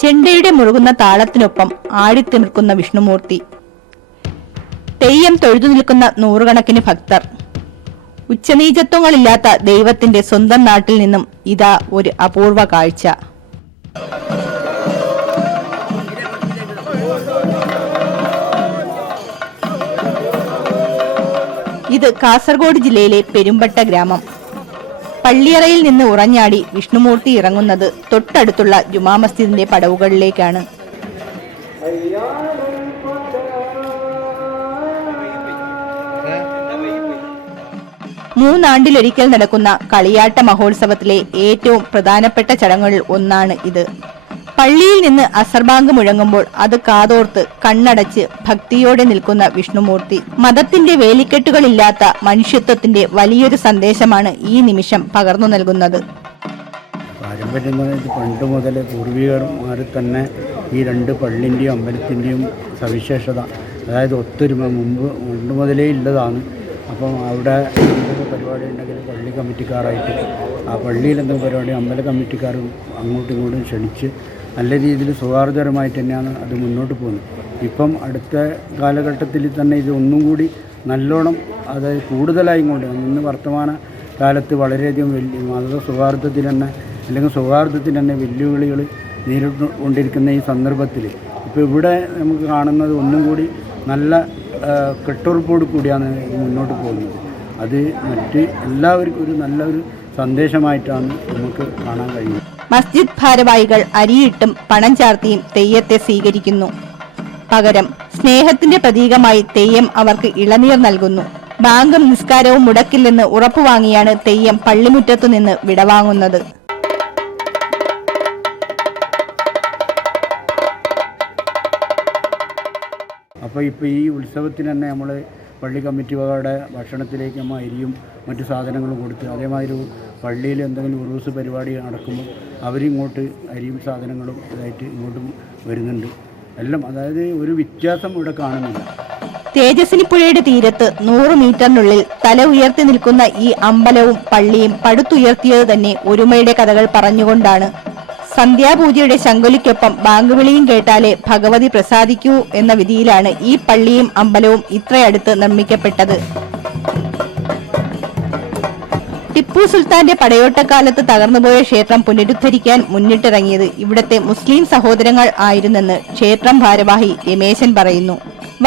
ചെണ്ടയുടെ മുഴുകുന്ന താളത്തിനൊപ്പം ആടിത്തിമിർക്കുന്ന വിഷ്ണുമൂർത്തി. തെയ്യം തൊഴുതു നിൽക്കുന്ന നൂറുകണക്കിന് ഭക്തർ. ഉച്ചനീചത്വങ്ങളില്ലാത്ത ദൈവത്തിന്റെ സ്വന്തം നാട്ടിൽ നിന്നും ഇതാ ഒരു അപൂർവ കാഴ്ച. ഇത് കാസർഗോഡ് ജില്ലയിലെ പെരുമ്പട്ട ഗ്രാമം. പള്ളിയറയിൽ നിന്ന് ഉറഞ്ഞാടി വിഷ്ണുമൂർത്തി ഇറങ്ങുന്നത് തൊട്ടടുത്തുള്ള ജുമാ മസ്ജിദിന്റെ പടവുകളിലേക്കാണ്. മൂന്നാണ്ടിലൊരിക്കൽ നടക്കുന്ന കളിയാട്ട മഹോത്സവത്തിലെ ഏറ്റവും പ്രധാനപ്പെട്ട ചടങ്ങുകളിൽ ഒന്നാണ് ഇത്. പള്ളിയിൽ നിന്ന് അസർബാങ്ക് മുഴങ്ങുമ്പോൾ അത് കാതോർത്ത് കണ്ണടച്ച് ഭക്തിയോടെ നിൽക്കുന്ന വിഷ്ണുമൂർത്തി. മതത്തിന്റെ വേലിക്കെട്ടുകളില്ലാത്ത മനുഷ്യത്വത്തിന്റെ വലിയൊരു സന്ദേശമാണ് ഈ നിമിഷം പകർന്നു നൽകുന്നത്. പണ്ട് മുതൽ പൂർവികന്മാർ തന്നെ ഈ രണ്ട് പള്ളിന്റെയും അമ്പലത്തിന്റെയും സവിശേഷത അതായത് ഒത്തൊരുമ മുമ്പ് പണ്ട് മുതലേ ഉള്ളതാണ് അപ്പം അവിടെ എന്തെങ്കിലും പരിപാടി ഉണ്ടെങ്കിൽ പള്ളി കമ്മിറ്റിക്കാരായിട്ട് ആ പള്ളിയിൽ എന്തെങ്കിലും പരിപാടി അമ്പല കമ്മിറ്റിക്കാരും അങ്ങോട്ടും ഇങ്ങോട്ടും ക്ഷണിച്ച് നല്ല രീതിയിൽ സൗഹാർദ്ദപരമായിട്ട് തന്നെയാണ് അത് മുന്നോട്ട് പോകുന്നത്. ഇപ്പം അടുത്ത കാലഘട്ടത്തിൽ തന്നെ ഇത് ഒന്നും കൂടി നല്ലോണം അത് കൂടുതലായി കൊണ്ട് ഇന്ന് വർത്തമാന കാലത്ത് വളരെയധികം വലിയ മത സുഹാർദ്ദത്തിൽ തന്നെ അല്ലെങ്കിൽ സുഹാർദ്ദത്തിൽ തന്നെ വെല്ലുവിളികൾ നേരിട്ടുകൊണ്ടിരിക്കുന്ന ഈ സന്ദർഭത്തിൽ. ഇപ്പോൾ ഇവിടെ നമുക്ക് കാണുന്നത് ഒന്നും കൂടി നല്ല കെട്ടുറപ്പോട് കൂടിയാണ് മുന്നോട്ട് പോകുന്നത്. അത് മറ്റ് എല്ലാവർക്കും ഒരു നല്ലൊരു സന്ദേശമായിട്ടാണ് നമുക്ക് കാണാൻ കഴിയുന്നത്. മസ്ജിദ് ഭാരവാഹികൾ അരിയിട്ടും പണം ചാർത്തിയും തെയ്യത്തെ സ്വീകരിക്കുന്നു. പകരം സ്നേഹത്തിന്റെ പ്രതീകമായി തെയ്യം അവർക്ക് ഇളനീർ നൽകുന്നു. ബാങ്കും നിസ്കാരവും മുടക്കില്ലെന്ന് ഉറപ്പുവാങ്ങിയാണ് തെയ്യം പള്ളിമുറ്റത്തു നിന്ന് വിടവാങ്ങുന്നത്. അപ്പോൾ ഇപ്പോൾ ഈ ഉത്സവത്തിന് തന്നെ നമ്മൾ പള്ളി കമ്മിറ്റി വകയുടെ ഭക്ഷണത്തിലേക്ക് നമ്മൾ അരിയും മറ്റു സാധനങ്ങളും കൊടുത്ത് അതേമാതിരി പള്ളിയിൽ എന്തെങ്കിലും ഉറൂസ് പരിപാടി നടക്കുമ്പോൾ അവരിങ്ങോട്ട് അരിയും സാധനങ്ങളും ഇതായിട്ട് ഇങ്ങോട്ടും വരുന്നുണ്ട്. എല്ലാം അതായത് ഒരു വ്യത്യാസം ഇവിടെ കാണുന്നില്ല. തേജസ്വിനി പുഴയുടെ തീരത്ത് നൂറ് മീറ്ററിനുള്ളിൽ തല ഉയർത്തി നിൽക്കുന്ന ഈ അമ്പലവും പള്ളിയും പടുത്തുയർത്തിയത് തന്നെ ഒരുമയുടെ കഥകൾ പറഞ്ഞുകൊണ്ടാണ്. സന്ധ്യാപൂജയുടെ ശങ്കുലിക്കൊപ്പം ബാങ്ക് വിളിയും കേട്ടാലേ ഭഗവതി പ്രസാദിക്കൂ എന്ന വിധിയിലാണ് ഈ പള്ളിയും അമ്പലവും ഇത്രയടുത്ത് നിർമ്മിക്കപ്പെട്ടത്. ടിപ്പു സുൽത്താന്റെ പടയോട്ടക്കാലത്ത് തകർന്നുപോയ ക്ഷേത്രം പുനരുദ്ധരിക്കാൻ മുന്നിട്ടിറങ്ങിയത് ഇവിടത്തെ മുസ്ലിം സഹോദരങ്ങൾ ആയിരുന്നെന്ന് ക്ഷേത്രം ഭാരവാഹി രമേശൻ പറയുന്നു.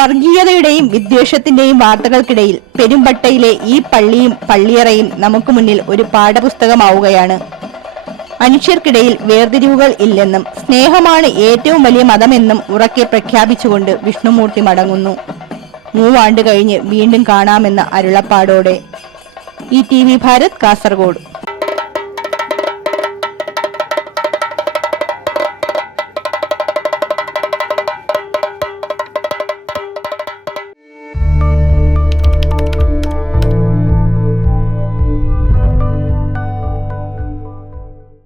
വർഗീയതയുടെയും വിദ്വേഷത്തിന്റെയും വാർത്തകൾക്കിടയിൽ പെരുമ്പട്ടയിലെ ഈ പള്ളിയും പള്ളിയറയും നമുക്ക് മുന്നിൽ ഒരു പാഠപുസ്തകമാവുകയാണ്. മനുഷ്യർക്കിടയിൽ വേർതിരിവുകൾ ഇല്ലെന്നും സ്നേഹമാണ് ഏറ്റവും വലിയ മതമെന്നും ഉറക്കെ പ്രഖ്യാപിച്ചുകൊണ്ട് വിഷ്ണുമൂർത്തി മടങ്ങുന്നു. മൂവാണ്ട് കഴിഞ്ഞ് വീണ്ടും കാണാമെന്ന അരുളപ്പാടോടെ. E T V Bharat Kasaragod.